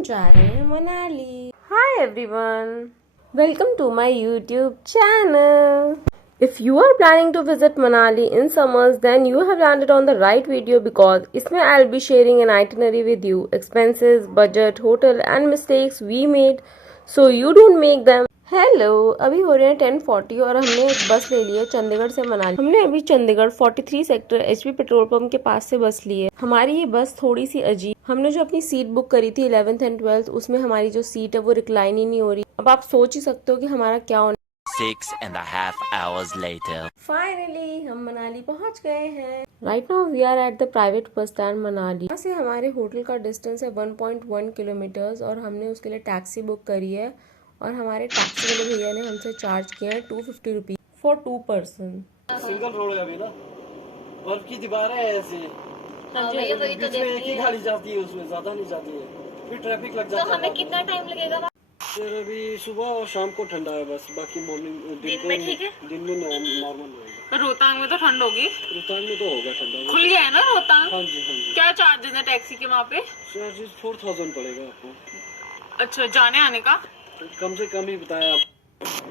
हम जा रहे हैं Manali. Hi everyone, welcome to my YouTube channel. If you are planning to visit Manali in summers, then you have landed on the right video because इसमें I'll be sharing an itinerary with you, expenses, budget, hotel and mistakes we made so you don't make them. Hello, अभी हो रहे हैं 10:40 और हमने एक बस ले ली है चंडीगढ़ से मनाली। हमने अभी Chandigarh 43 sector HP petrol pump के पास से बस ली है। हमारी ये बस थोड़ी सी अजीब, हमने जो अपनी सीट बुक करी थी 11th एंड 12th, उसमें हमारी जो सीट है वो रिक्लाइन ही नहीं हो रही। अब आप सोच ही सकते हो कि हमारा क्या होना। 6.5 hours later. फाइनली हम मनाली पहुंच गए हैं। Right now we are at the private bus stand Manali. यहाँ से हमारे होटल का डिस्टेंस है 1.1 किलोमीटर और हमने उसके लिए टैक्सी बुक करी है और हमारे टैक्सी वाले भैया ने हमसे चार्ज किया है 250 rupees for 2 person. Single road है अभी ना, बर्फ की दीवारें हैं ऐसे, बीच में एक ही गाड़ी जाती है, उसमें ज्यादा नहीं जाती है, फिर ट्रैफिक लग जाता है। तो हमें कितना टाइम लगेगा? फिर अभी सुबह और शाम को ठंडा है बस, बाकी मॉर्निंग दिन में ठीक है, दिन में नॉर्मल रहेगा। रोहतांग में तो ठंड होगी। रोहतांग में तो होगा ठंडा, खुल गया है ना रोहतांग? हाँ जी हाँ जी। क्या चार्जेस है टैक्सी के वहाँ पे? चार्जेस 4000 पड़ेगा आपको। अच्छा, जाने आने का? कम से कम ही बताया आप।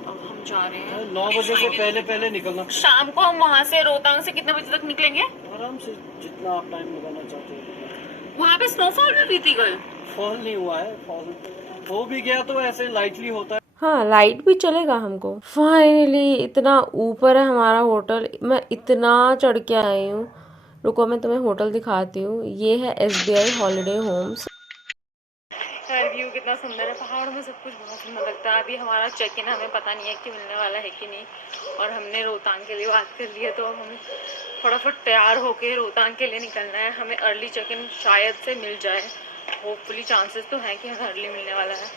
अब हम जा रहे हैं 9 बजे से पहले निकलना। शाम को हम वहाँ से रोहतांग से कितने बजे तक निकलेंगे? आराम से जितना आप टाइम लगाना चाहते हैं। वहाँ पे स्नोफॉल भी हुई थी कल? फॉल नहीं हुआ है, फॉल हो भी गया तो ऐसे लाइटली होता है। हाँ, लाइट भी चलेगा हमको। फाइनली इतना ऊपर है हमारा होटल, मैं इतना चढ़ के आई हूँ। रुको मैं तुम्हें होटल दिखाती हूँ। ये है SBI हॉलिडे होम्स। व्यू कितना सुंदर है, पहाड़ों में सब कुछ बहुत सुंदर लगता है। अभी हमारा चेक इन हमें पता नहीं है कि मिलने वाला है कि नहीं, और हमने रोहतांग के लिए बात कर ली है तो अब हमें फटाफट तैयार होके रोहतांग के लिए निकलना है। हमें अर्ली चेक इन शायद से मिल जाए, होपफुली चांसेस तो हैं कि हमें अर्ली मिलने वाला है,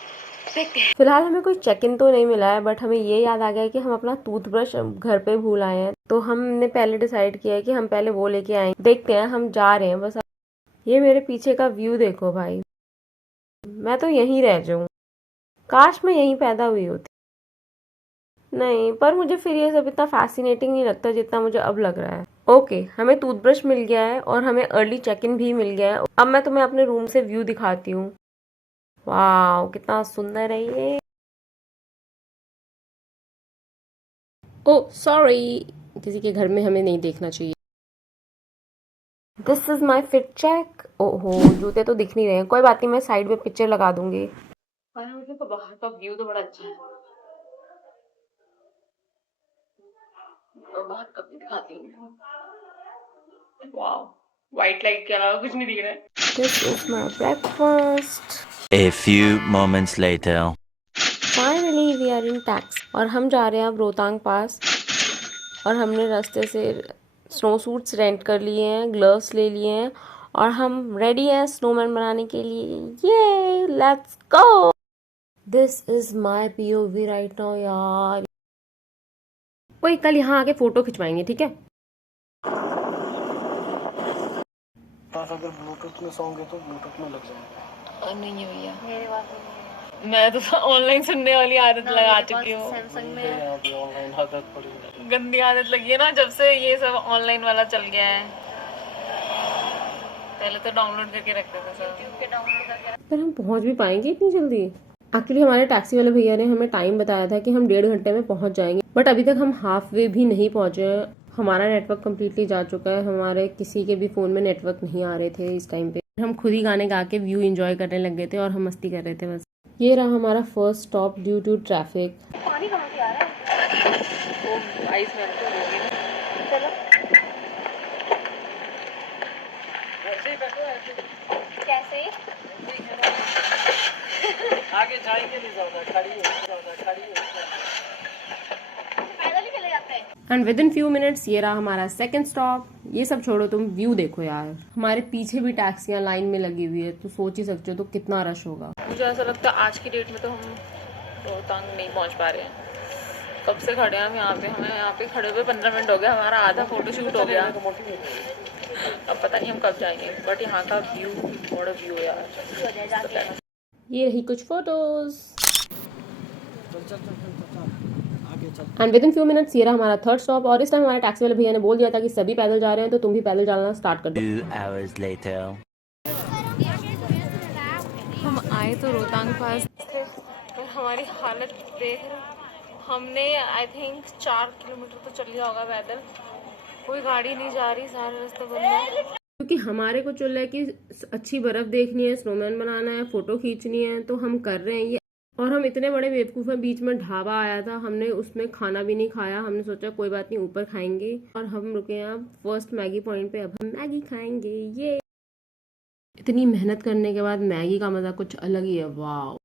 देखते हैं। फिलहाल हमें कोई चेक इन तो नहीं मिला है, बट हमें ये याद आ गया कि हम अपना टूथब्रश घर पे भूल आए हैं, तो हमने पहले डिसाइड किया है कि हम पहले वो लेके आए। देखते हैं, हम जा रहे हैं बस। ये मेरे पीछे का व्यू देखो भाई, मैं तो यहीं रह जाऊं। काश मैं यहीं पैदा हुई होती। नहीं, पर मुझे फिर ये सब इतना फैसिनेटिंग नहीं लगता जितना मुझे अब लग रहा है। ओके, हमें टूथब्रश मिल गया है और हमें अर्ली चेक इन भी मिल गया है। अब मैं तुम्हें अपने रूम से व्यू दिखाती हूँ। वाह, कितना सुंदर है ये। ओह सॉरी, किसी के घर में हमें नहीं देखना चाहिए। This is my fit check. ओहो, जूते तो दिख नहीं रहे हैं, कोई बात नहीं, मैं साइड में पिक्चर लगा दूंगी। तो बाहर का व्यू तो बड़ा अच्छा है, और बाहर का भी दिखाती हूँ। वाओ, व्हाइट लाइट के अलावा कुछ नहीं दिख रहा है। This is my breakfast. A few moments later. Finally we are in taxi और हम जा रहे हैं अब रोहतांग पास, और हमने रास्ते से स्नो सूट्स रेंट कर लिए हैं, ग्लव्स ले लिए हैं और हम रेडी हैं स्नोमैन बनाने के लिए। ये let's go. This is my POV right now यार। वही कल यहाँ आके फोटो खिंचवाएंगे, ठीक है? अगर ब्लूटूथ में सॉन्ग है तो ब्लूटूथ में लग जाएगा। नहीं है भैया, मेरे पास नहीं है। मैं तो ऑनलाइन सुनने वाली आदत लगा चुकी हूँ। सैमसंग में ऑनलाइन आदत पड़ी है, गंदी आदत लगी है ना जब से ये सब ऑनलाइन वाला चल गया है। पहले तो डाउनलोड करके रखते थे सब, यूट्यूब पे डाउनलोड करके। पर हम पहुंच भी पाएंगे इतनी जल्दी? एक्चुअली हमारे टैक्सी वाले भैया ने हमें टाइम बताया था कि हम 1.5 घंटे में पहुंच जाएंगे, बट अभी तक हम हाफ वे भी नहीं पहुंचे हैं। हमारा नेटवर्क कम्प्लीटली जा चुका है, हमारे किसी के भी फोन में नेटवर्क नहीं आ रहे थे इस टाइम पे। हम खुद ही गाने गा के व्यू एंजॉय करने लग गए थे और हम मस्ती कर रहे थे बस। ये रहा हमारा first stop due to traffic. पानी कहाँ से आ रहा है? वो आइस मेल्ट हो गई ना। चलो ऐसे ही बैठो, ऐसे कैसे? आगे जाएंगे नहीं, ज्यादा खड़ी हो, पैदल ही चले जाते हैं। And within few minutes ये रहा हमारा सेकंड स्टॉप। ये सब छोड़ो, तुम व्यू देखो यार। हमारे पीछे भी टैक्सियां लाइन में लगी हुई है, तो सोच ही सकते हो तो कितना रश होगा। मुझे ऐसा लगता है आज की डेट में तो हम रोहतांग नहीं पहुंच पा रहे हैं। कब से खड़े हैं हम यहाँ पे, हमें यहाँ पे खड़े हुए 15 मिनट हो गया, हमारा आधा फोटोशूट हो गया। अब पता नहीं हम कब जाएंगे, बट यहाँ का व्यू बड़ा व्यू है यार। ये रही कुछ photos. And within few minutes ये रहा हमारा थर्ड स्टॉप, और इस टाइम हमारे टैक्सी वाले भैया ने बोल दिया था कि सभी पैदल जा रहे हैं तो तुम भी पैदल चलना स्टार्ट कर दो। 2 hours later. हम आए तो रोहतांग पास थे और हमारी हालत देख रहे, हमने आई थिंक 4 किलोमीटर तो चल लिया होगा पैदल, कोई गाड़ी नहीं जा रही, सारे रास्ते बंद है। क्योंकि हमारे को चल रहा है कि अच्छी बर्फ देखनी है, स्नोमैन बनाना है, फोटो खींचनी है, तो हम कर रहे हैं ये। और हम इतने बड़े बेवकूफ़ हैं, बीच में ढाबा आया था, हमने उसमें खाना भी नहीं खाया, हमने सोचा कोई बात नहीं ऊपर खाएंगे, और हम रुके हैं फर्स्ट मैगी पॉइंट पे, अब हम मैगी खाएंगे। ये इतनी मेहनत करने के बाद मैगी का मज़ा कुछ अलग ही है, वाह।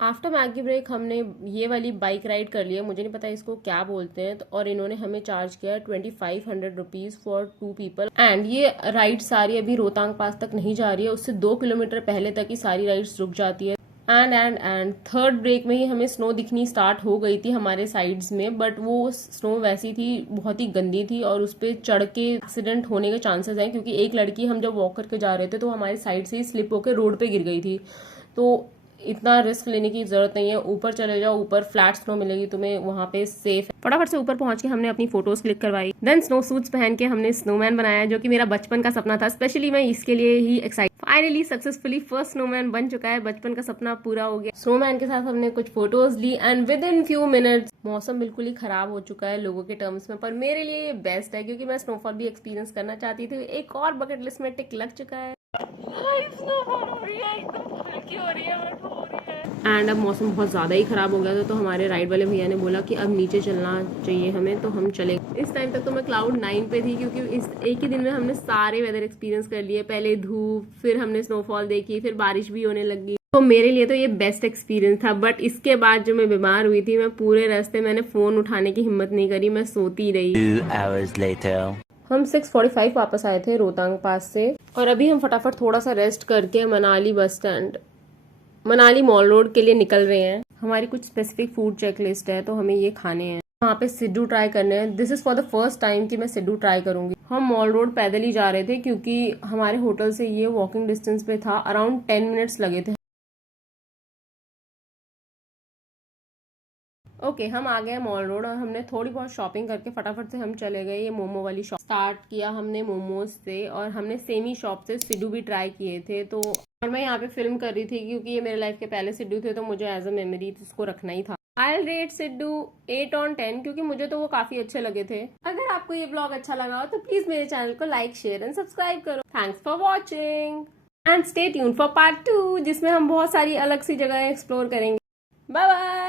आफ्टर मैगी ब्रेक हमने ये वाली बाइक राइड कर लिया, मुझे नहीं पता इसको क्या बोलते हैं, तो और इन्होंने हमें चार्ज किया 2500 रुपीज़ फॉर 2 पीपल। एंड ये राइड सारी अभी रोहतांग पास तक नहीं जा रही है, उससे 2 किलोमीटर पहले तक ही सारी राइड्स रुक जाती है। एंड थर्ड ब्रेक में ही हमें स्नो दिखनी स्टार्ट हो गई थी हमारे साइड्स में, बट वो स्नो वैसी थी, बहुत ही गंदी थी और उस पर चढ़ के एक्सीडेंट होने के चांसेस हैं, क्योंकि एक लड़की हम जब वॉक करके जा रहे थे तो हमारी साइड से ही स्लिप होकर रोड पे गिर गई थी। तो इतना रिस्क लेने की जरूरत नहीं है, ऊपर चले जाओ, ऊपर फ्लैट स्नो मिलेगी तुम्हें, वहां पे सेफ है। फटाफट से ऊपर पहुंच के हमने अपनी फोटोज क्लिक करवाई, देन स्नो सूट्स पहन के हमने स्नोमैन बनाया, जो कि मेरा बचपन का सपना था, स्पेशली मैं इसके लिए ही excited. Finally successfully first snowman बन चुका है, बचपन का सपना पूरा हो गया। स्नोमैन के साथ हमने कुछ फोटोज ली and within few minutes मौसम बिल्कुल ही खराब हो चुका है लोगों के टर्म्स में, पर मेरे लिए ये बेस्ट है क्योंकि मैं स्नोफॉल भी एक्सपीरियंस करना चाहती थी। एक और बकेट लिस्ट में टिक लग चुका है। स्नोफॉल हो रही है, एकदम हल्की हो रही है, बट हो रही है। एंड अब मौसम बहुत ज़्यादा ही ख़राब हो गया था, तो हमारे राइड वाले भैया ने बोला कि अब नीचे चलना चाहिए हमें, तो हम चले। इस टाइम तक तो मैं क्लाउड 9 पे थी, क्योंकि इस एक ही दिन में हमने सारे वेदर एक्सपीरियंस कर लिए, पहले धूप, फिर हमने स्नोफॉल देखी, फिर बारिश भी होने लगी। तो मेरे लिए तो ये बेस्ट एक्सपीरियंस था। बट इसके बाद जो मैं बीमार हुई थी, मैं पूरे रास्ते मैंने फ़ोन उठाने की हिम्मत नहीं करी, मैं सोती रही। 2 hours later. हम 6:45 वापस आए थे रोहतांग पास से, और अभी हम फटाफट थोड़ा सा रेस्ट करके मनाली बस स्टैंड, मनाली मॉल रोड के लिए निकल रहे हैं। हमारी कुछ स्पेसिफिक फूड चेक लिस्ट है, तो हमें ये खाने हैं। वहाँ पे सिड्डू ट्राई करने हैं। This is for the first time कि मैं सिड्डू ट्राई करूंगी। हम मॉल रोड पैदल ही जा रहे थे, क्योंकि हमारे होटल से ये वॉकिंग डिस्टेंस पे था, अराउंड 10 मिनट्स लगे थे। ओके, हम आ गए मॉल रोड और हमने थोड़ी बहुत शॉपिंग करके फटाफट से हम चले गए ये मोमो वाली शॉप। स्टार्ट किया हमने मोमोज से, और हमने सेमी शॉप से सिड्डू भी ट्राई किए थे। तो और मैं यहाँ पे फिल्म कर रही थी, क्योंकि ये मेरे लाइफ के पहले सिड्डू थे, तो मुझे एज अ मेमोरी इसको रखना ही था। आई रेट सिड्डू 8/10, क्योंकि मुझे तो वो काफी अच्छे लगे थे। अगर आपको ये ब्लॉग अच्छा लगा हो तो प्लीज मेरे चैनल को लाइक, शेयर एंड सब्सक्राइब करो। Thanks for watching and stay tuned for part 2, जिसमें हम बहुत सारी अलग सी जगह एक्सप्लोर करेंगे। Bye bye.